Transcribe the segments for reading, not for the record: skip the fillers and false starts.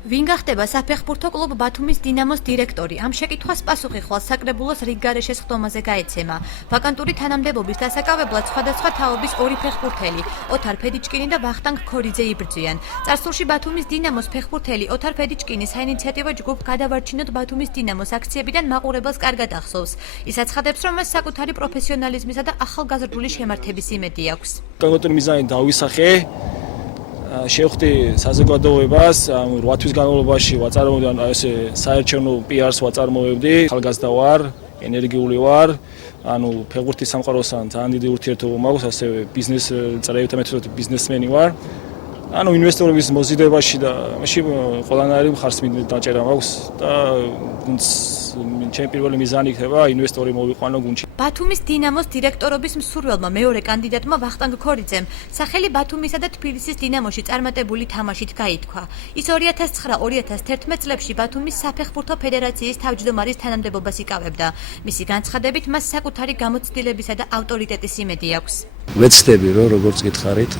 ვინ გახდება საფეხბურთო კლუბ ბათუმის დინამოს დირექტორი? ამ შეკითხვას პასუხი ხვალ საკრებულოს რიგგარეშეს ხდომაზე გაეცემა. ვაკანტური თანამდებობის დასაკავებლად სხვადასხვა თაობის ორი ფეხბურთელი, ოთარ ფედიჩკინი და ვახტანგ ქორიძე იბრძვიან. წარსულში ბათუმის დინამოს ფეხბურთელი ოთარ ფედიჩკინი საინიციატივო ჯგუფ გადავარჩინოთ ბათუმის დინამოს აქციებიდან მაყურებელს კარგად ახსოვს. ის აცხადებს, რომ მას საკუთარი პროფესიონალიზმისა და ახალგაზრდული შემართების იმედი აქვს. კონკრეტული მიზანი დავისახე. შევხვდი საზოგადოებას 8 თვის განმავლობაში ვაწარმოებდი ესე საერთაშორისო პიარს ვაწარმოებდი. ახალგაზრდა ვარ, ენერგიული ვარ, ფეხბურთის სამყაროსთან ძალიან დიდი ურთიერთობა მაქვს, ასევე ბიზნეს წრეებთან მეთოდით ბიზნესმენი ვარ. ინვესტორების მოზიდებაში და მაშინ ყველანაირი მხარს დაჭერა მაქვს და ჩემი პირველი მიზანი იქნება ინვესტორი მოვიყვანო გუნდში. ბათუმის დინამოს დირექტორობის მსურველმა მეორე კანდიდატმა ვახტანგ ქორიძემ სახელი ბათუმისა და თბილისის დინამოში წარმატებული თამაშით გაითქვა. ის 2009-2011 წლებში ბათუმის საფეხბურთო ფედერაციის თავმჯდომარის თანამდებობას იკავებდა. მისი განცხადებით, მას საკუთარი გამოცდილებისა და ავტორიტეტის იმედი აქვს. ვეცდები, რომ როგორც გითხარით,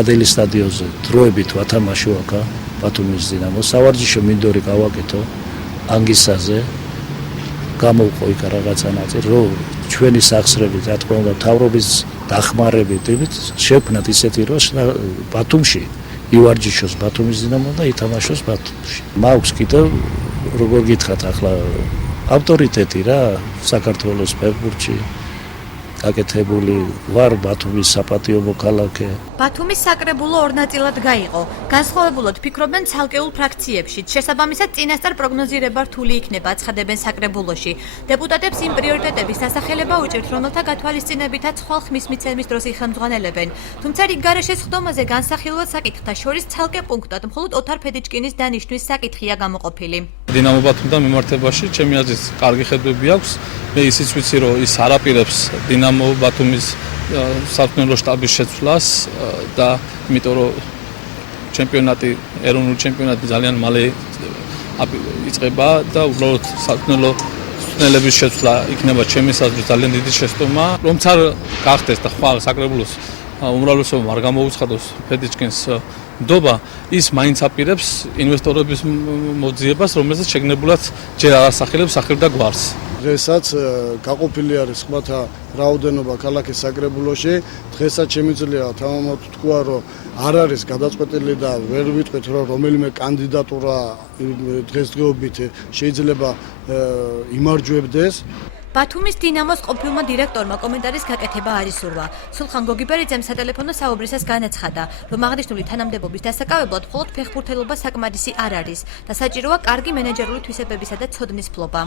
ადელის სტადიონზე დროებით ვათამაშო აქა ბათუმის დინამოს. სავარჯიშო მინდორი გავაკეთო ანგისაზე. გამოვყო იქ რაღაცა ნაწილი, რომ ჩვენი სახსრებით, რა თქმა უნდა, თავრობის დახმარებით შევქმნათ ისეთი, რომ ბათუმში ივარჯიშოს ბათუმის დინამო და ითამაშოს ბათუმში. მაქვს კიდევ როგორ გითხრათ ახლა ავტორიტეტი რა საქართველოს ფეხბურთში. აკეთებული ვარ ბათუმის საპატიო მოქალაქე. ბათუმის საკრებულო ორ ნაწილად გაიყო. განსხვავებულად ფიქრობენ ცალკეულ ფრაქციებში. შესაბამისად, წინასწარ პროგნოზირება რთული იქნება, აცხადებენ საკრებულოში. დეპუტატებს იმ პრიორიტეტების დასახელება უჭირთ, რომელთა გათვალისწინებითაც ხვალ ხმის მიცემის დროს იხელმძღვანელებენ. თუმცა რიგგარეშეს ხდომაზე განსახილველ საკითხთა შორის ცალკე პუნქტად მხოლოდ ოთარ ფედიჩკინის დანიშვნის საკითხია გამოყოფილი. დინამო ბათუმთან მიმართებაში ჩემი აზრით კარგი ხედვები აქვს. მე ისიც ვიცი, რომ ის არაპირებს დინამო ბათუმის საფეხბურთო შტაბის შეცვლას და იმიტომ რომ ეროვნული ჩემპიონატი ძალიან მალე იწყება და უბრალოდ საფეხბურთო ხსნელების შეცვლა იქნება ჩემი აზრით ძალიან დიდი შეცდომა. რომც არ გახდეს და ხვალ საკრებულოს უმრავლესობამ არ გამოუცხადოს ფედიჩკინს ნდობა, ის მაინც აპირებს ინვესტორების მოძიებას, რომელზეც შეგნებულად ჯერ არ ასახელებს სახელ და გვარს. დღესაც გაყოფილი არის ხმათა რაოდენობა ქალაქის საკრებულოში. დღესაც შემიძლია თამამად თქვა, რომ არ არის გადაწყვეტილი და ვერ ვიტყვით, რომ რომელიმე კანდიდატურა დღესდღეობით შეიძლება იმარჯვებდეს. ბათუმის დინამოს ყოფილმა დირექტორმა კომენტარის გაკეთება არ ისურვა. სულხან გოგიბერიძემ სატელეფონო საუბრისას განაცხადა, რომ აღნიშნული თანამდებობის დასაკავებლად მხოლოდ ფეხბურთელობა საკმარისი არ არის და საჭიროა კარგი მენეჯერული თვისებებისა და ცოდნის ფლობა.